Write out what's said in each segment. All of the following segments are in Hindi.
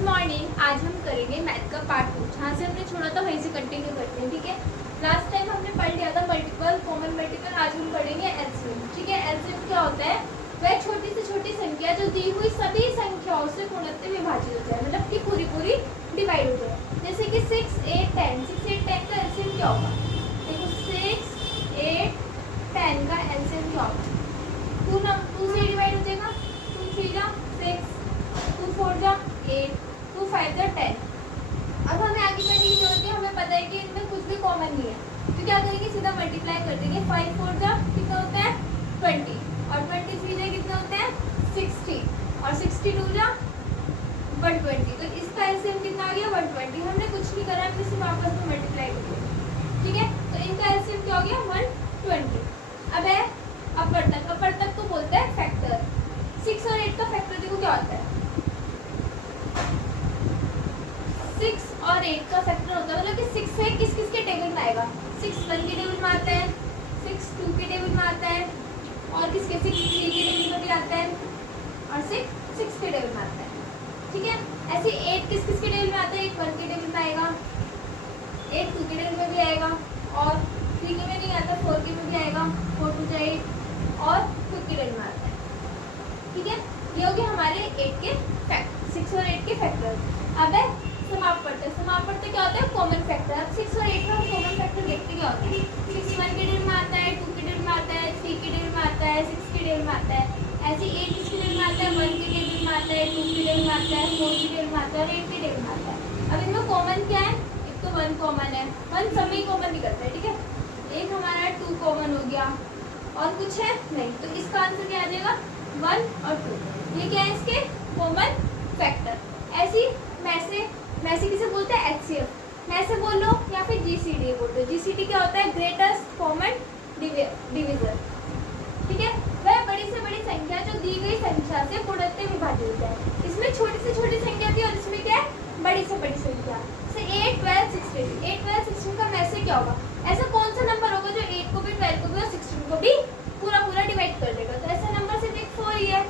Good morning. आज हम करेंगे मैथ का पार्ट 2। जहाँ से हमने छोड़ा था वहीं से कंटिन्यू करते हैं, ठीक है। लास्ट टाइम हमने पढ़ लिया था मल्टीपल, कॉमन मल्टीपल। आज हम पढ़ेंगे एलसीएम, ठीक है। एलसीएम क्या होता है? वह छोटी से छोटी संख्या जो दी हुई सभी संख्याओं से गुणित में विभाजित हो जाए, मतलब कि पूरी पूरी डिवाइड हो जाए। जैसे कि 6, 8, 10। 6, 8, 10 का एलसीएम क्या होगा? देखो 6, 8, 10 का एलसीएम क्या होगा? 2 से डिवाइड हो जाएगा। 2 3 जा 6, 2 4 जा 8, 2 5 जा 10। अब हमें आगे करने की जरूरत है। हमें पता है कि इनमें कुछ भी कॉमन नहीं है, तो क्या करेंगे? सीधा मल्टीप्लाई कर देंगे। 5 4 जा कितना होता है? 20, और 23 जा कितना होता है? 60, और 62 जा 120। तो इसका एलसीएम कितना आ गया? 120। हमने कुछ नहीं करा, हमने सिर्फ आपस में मल्टीप्लाई कर दिया, ठीक है। तो इनका एलसीएम क्या हो गया? 120। अब है अपर तक। अपर तक को बोलते हैं फैक्टर। 6 और 8 का फैक्टर देखो क्या होता है? 6 और 8 का फैक्टर होता है, मतलब कि 6 से किस किस के टेबल में आएगा? 6 1 के टेबल में आता है, 6 2 के टेबल में आता है, और किसके 6 3 के टेबल में भी आता है, और 6 6 के टेबल में आता है, ठीक है। ऐसे 8 किस किस के टेबल में आता है? 8 1 के टेबल में आएगा, 8 2 के टेबल में भी आएगा, और 3 के में नहीं आता, 4 के में भी आएगा, 4 2 जा 8, और 5 के टेबल में आता है, ठीक है। ये हो गया हमारे 8 के फैक्टर, 6 और 8 के फैक्टर। अब है समापवर्तक। समापवर्तक क्या होता है? Common factor. अब 6 और 8 में हम कॉमन फैक्टर देखते क्या होता है? 6 1 के टेबल में आता है, 2 के टेबल में आता है, 3 के टेबल में आता है, 6 के टेबल में आता है। ऐसे 8 किसके टेबल में आता है? 1 के टेबल में आता है, 2 के टेबल में आता है, 4 के टेबल में आता है, और 8 के टेबल में आता है। अब इनमें कॉमन क्या है? एक तो 1 कॉमन है, 1 सब में कॉमन निकलता है, ठीक है। एक हमारा 2 कॉमन हो गया, और कुछ है नहीं, तो इसका आंसर क्या आ जाएगा? 1 और 2। ये क्या है? इसके कॉमन फैक्टर। ऐसी मैसे किसे बोलते हैं? एचसीएफ मैसे बोलो, या फिर जीसीडी बोलते हो। जीसीडी क्या होता है? ग्रेटेस्ट कॉमन डिवीजर, ठीक है। वह बड़ी से बड़ी संख्या जो दी गई संख्या से गुणित में विभाजित हो जाए। इसमें छोटी से छोटी संख्या थी, और इसमें क्या है? बड़ी से बड़ी संख्या। से 8 12 16। 8 12 16 का मैसे क्या होगा? ऐसा कौन सा नंबर होगा जो 8 को भी 12 को भी और 16 को भी पूरा पूरा डिवाइड कर देगा? तो ऐसा नंबर सिर्फ एक 4 ही है।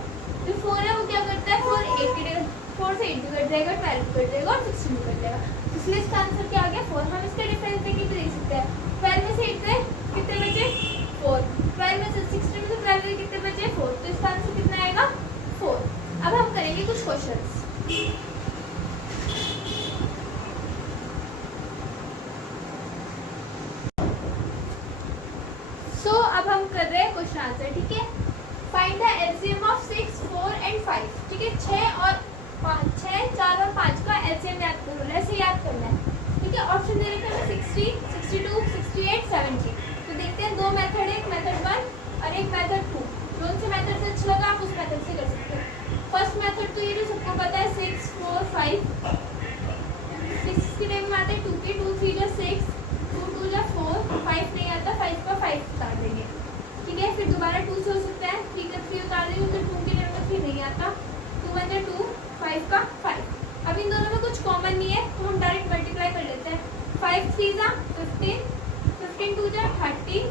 जो 4 है वो क्या करता है? 4 8 के 4 से 8 भी कट जाएगा, 12 भी कट जाएगा, और 16 भी कट जाएगा। इसलिए इसका आंसर क्या आ गया? 4। हम इसका डिफरेंस देखिए तो देख सकते हैं। 12 में से 8 गए, कितने बचे? 4। 12 में से 16 में से 12 गए, कितने बचे? 4। तो इसका आंसर कितना आएगा? 4। अब हम करेंगे कुछ क्वेश्चंस। अब हम कर रहे हैं क्वेश्चन आंसर, ठीक है। Find the LCM of 6 4 and 5, ठीक है। 6 और 6 4 और 5 का एलसीएम याद करो, ऐसे याद करना है, ठीक है। ऑप्शन दे रखे हैं 60 62 68 70। तो देखते हैं, दो मेथड है, एक मेथड 1 और एक मेथड 2। कौन से मेथड से अच्छा लगा आप उस मेथड से कर सकते हो। फर्स्ट मेथड तो ये जो सबको पता है, 6 4 5। 6 के टेबल में आता है 2 के, 2 3 जा 6, 2 2 जा 4, 5 नहीं आता, 5 का 5 उतार देंगे, ठीक है। फिर दोबारा 2 से हो सकता है, 3 का 3 उतार देंगे, तो 2 के टेबल में 3 नहीं आता, 2 1 जा 2, 5 का 5। अब इन दोनों में कुछ कॉमन नहीं है, तो हम डायरेक्ट मल्टीप्लाई कर लेते हैं। 5 3 जा 15, 15 2 जा 30,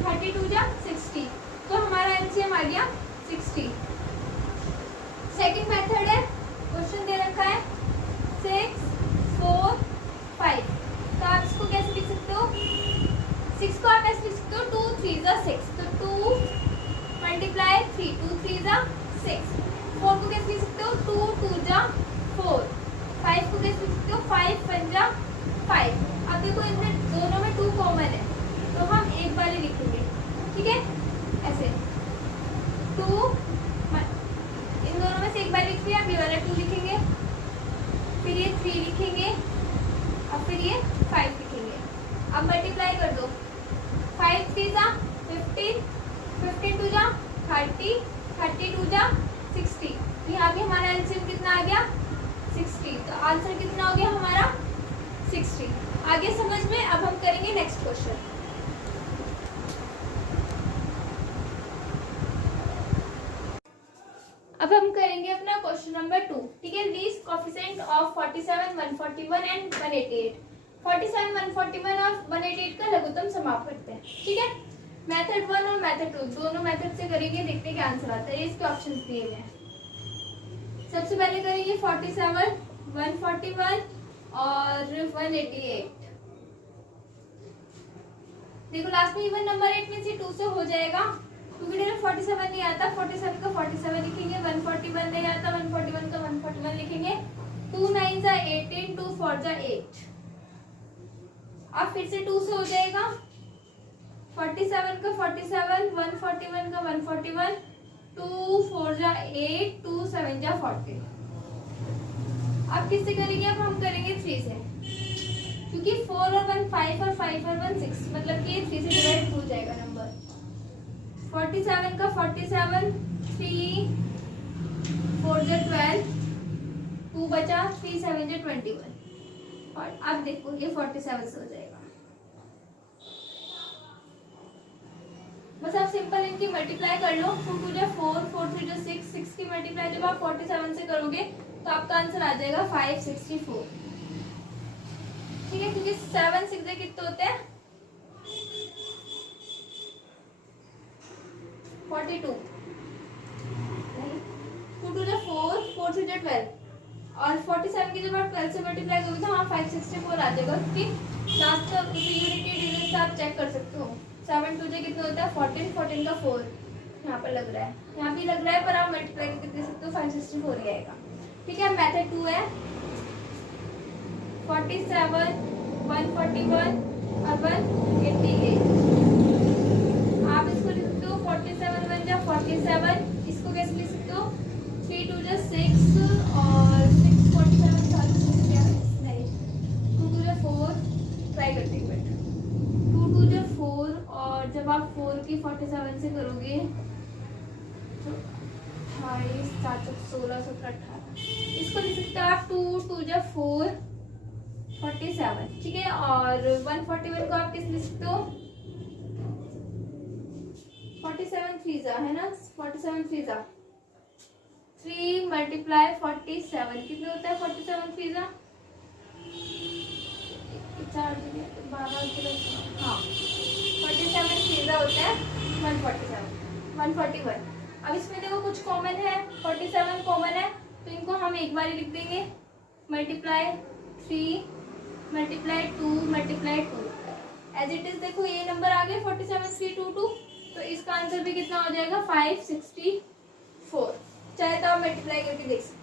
32 जा 60। तो हमारा एलसीएम आ गया 60। सेकंड मेथड है, क्वेश्चन दे रखा है 6 4 5। तो आप इसको कैसे लिख सकते हो? 6 को आप ऐसे लिख सकते हो, 2 3 जा 6, तो 2 मल्टीप्लाई 3, 2 3 जा 6। 4 को कैसे लिख सकते हो? 2 2 जा 4। 5 को कैसे लिख सकते हो? 5 1 जा 5। अब देखो इनमें दोनों में 2 कॉमन है, तो हम एक बार ही लिखेंगे, ठीक है। ऐसे 2, इन दोनों में से एक बार लिख लिया, अब ये वाला 2 लिखेंगे, फिर ये 3 लिखेंगे, अब फिर ये 5 लिखेंगे। अब मल्टीप्लाई कर दो, 5 3 जा 15, 15 2 जा 30, 32 जा 60। यहाँ भी हमारा एलसीएम कितना आ गया? 60। तो आंसर कितना हो गया हमारा? 60। आगे समझ में। अब हम करेंगे नेक्स्ट क्वेश्चन। अब हम करेंगे अपना क्वेश्चन नंबर 2, ठीक है। Least coefficient of 47 141 and 188। 47 141 और 188 का लघुत्तम समाप्त करते हैं, ठीक है। मेथड 1 और मेथड 2 दोनों मेथड से करेंगे, देखते हैं क्या आंसर आता है। इसके ऑप्शंस दिए हुए हैं। सबसे पहले करेंगे 47 141 और 188। देखो लास्ट में इवन नंबर 8 में से 2 से हो जाएगा। 2 की जगह 47 नहीं आता, 47 का 47 लिखेंगे। 141 नहीं आता, 141 का 141 लिखेंगे। 2 9 जा 18, 2 4 जा 8। अब फिर से 2 से हो जाएगा। 47 का 47, 141 का 141, 2 4 जा 8, 2 7 जा 40। अब किससे करेंगे? अब हम करेंगे 3 से, क्योंकि 4 और 1 5 और 5 और 1 6, मतलब कि 3 से डिवाइड हो जाएगा नंबर। 47 का 47, 3 4 जा 12, 2 बचा, 3 7 जा 21। और अब देखो ये 47 से हो जाएगा। बस आप सिंपल इनकी मल्टीप्लाई कर लो। 2 2 जा 4, 4 3 जा 6, 6 की मल्टीप्लाई जब आप 47 से करोगे तो आपका आंसर आ जाएगा 564। ठीक है, क्योंकि 7 6 कितने होते हैं? 42। 2 2 जा 4, 4 3 जा 12 और 47 की जब आप 12 से मल्टीप्लाई करोगे तो हाँ 564 आ जाएगा, क्योंकि लास्ट का यूनिटी डिजिट आप चेक कर सकते हो। 7 2 जा कितना होता है? 14, 14 का 4 यहाँ पर लग रहा है, यहाँ भी लग रहा है, पर आप मल्टीप्लाई करके दे सकते हो, 564 ही आएगा। ठीक है, मेथड 2 है 47, 141 और 188। आप इसको लिख सकते हो 47 1 जा 47। इसको कैसे लिख सकते हो? 3 2 जा 6 और 6 47 नहीं, 2 2 जा 4। ट्राई करते हैं बेटा। 2 2 जा 4 और जब आप 4 की 47 से करोगे तो 28 7 16 17 18। इसको लिख सकते हो आप 2 2 जा 4 47। ठीक है, और 141 को आप किस लिख सकते हो? 47 3 जा है ना, 47 3 जा 3 मल्टीप्लाई 47 कितने होता है? 47 3 जा 12। हाँ 47 3 जा होता है 147 141। अब इसमें देखो कुछ कॉमन है, 47 कॉमन है, तो इनको हम एक बार ही लिख देंगे। Multiply 3 multiply 2 multiply 2 as it is. देखो ये नंबर आ गए 47 322, तो इसका आंसर भी कितना हो जाएगा? 564। चाहे तो आप मल्टीप्लाई करके देख सकते हो।